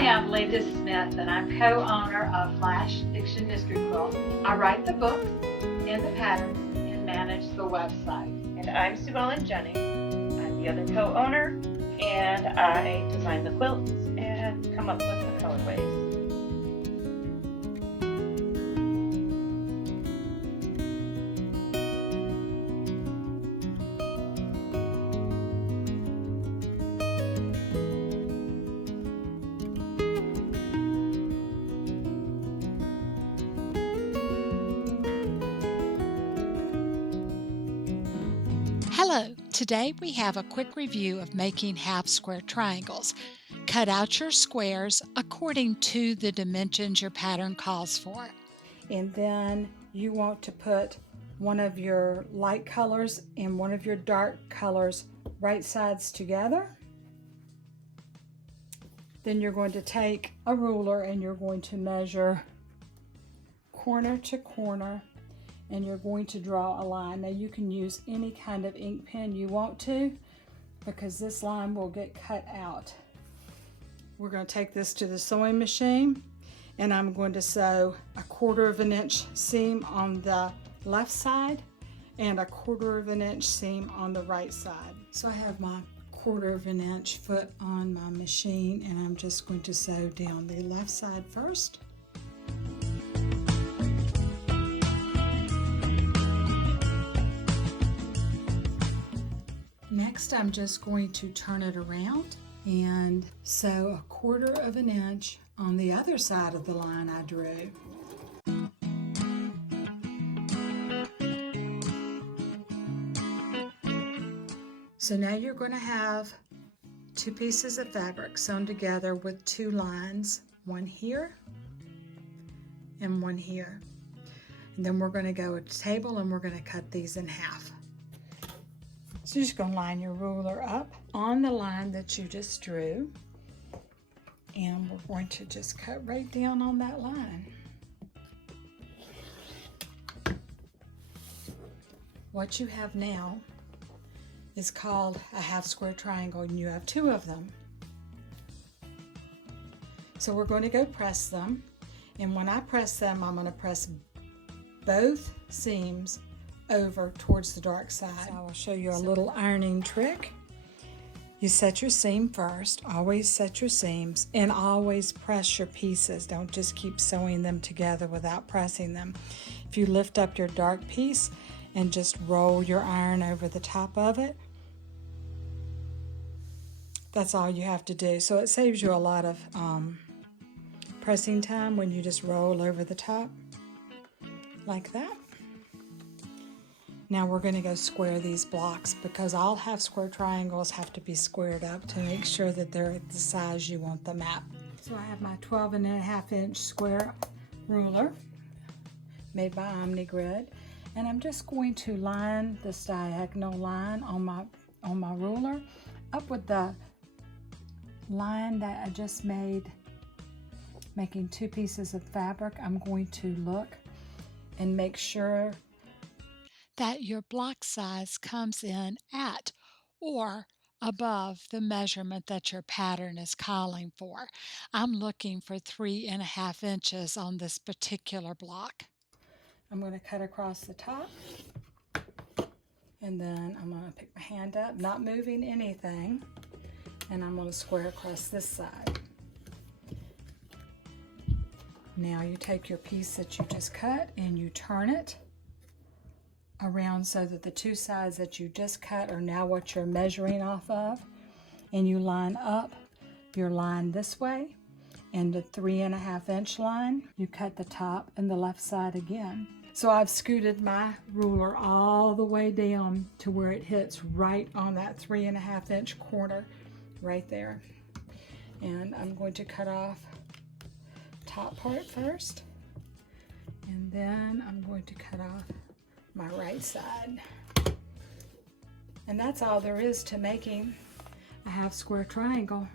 Hi, I'm Linda Smith, and I'm co-owner of Flash Fiction Mystery Quilt. I write the books and the patterns and manage the website. And I'm Sue Ellen Jennings. I'm the other co-owner, and I design the quilts and come up with the colorways. Hello, today we have a quick review of making half square triangles. Cut out your squares according to the dimensions your pattern calls for. And then you want to put one of your light colors and one of your dark colors right sides together. Then you're going to take a ruler and you're going to measure corner to corner, and you're going to draw a line. Now you can use any kind of ink pen you want to, because this line will get cut out. We're going to take this to the sewing machine, and I'm going to sew a 1/4 inch seam on the left side and a 1/4 inch seam on the right side. So I have my 1/4 inch foot on my machine, and I'm just going to sew down the left side first. Next, I'm just going to turn it around and sew a 1/4 inch on the other side of the line I drew. So now you're going to have 2 pieces of fabric sewn together with 2 lines, one here and one here. And then we're going to go to the table and we're going to cut these in half. So you're just going to line your ruler up on the line that you just drew, and we're going to just cut right down on that line. What you have now is called a half square triangle, and you have 2 of them. So we're going to go press them, and when I press them, I'm going to press both seams over towards the dark side. So I will show you a little ironing trick. You set your seam first, always set your seams, and always press your pieces. Don't just keep sewing them together without pressing them. If you lift up your dark piece and just roll your iron over the top of it, that's all you have to do. So it saves you a lot of pressing time when you just roll over the top like that. Now we're going to go square these blocks, because all half square triangles have to be squared up to make sure that they're at the size you want them at. So I have my 12.5 inch square ruler made by OmniGrid, and I'm just going to line this diagonal line on my ruler up with the line that I just made, making 2 pieces of fabric. I'm going to look and make sure that your block size comes in at or above the measurement that your pattern is calling for. I'm looking for 3.5 inches on this particular block. I'm going to cut across the top, and then I'm going to pick my hand up, not moving anything, and I'm going to square across this side. Now you take your piece that you just cut and you turn it around so that the 2 sides that you just cut are now what you're measuring off of, and you line up your line this way, and the 3.5 inch line, you cut the top and the left side again. So I've scooted my ruler all the way down to where it hits right on that 3.5 inch corner right there, and I'm going to cut off top part first, and then I'm going to cut off my right side. And that's all there is to making a half square triangle.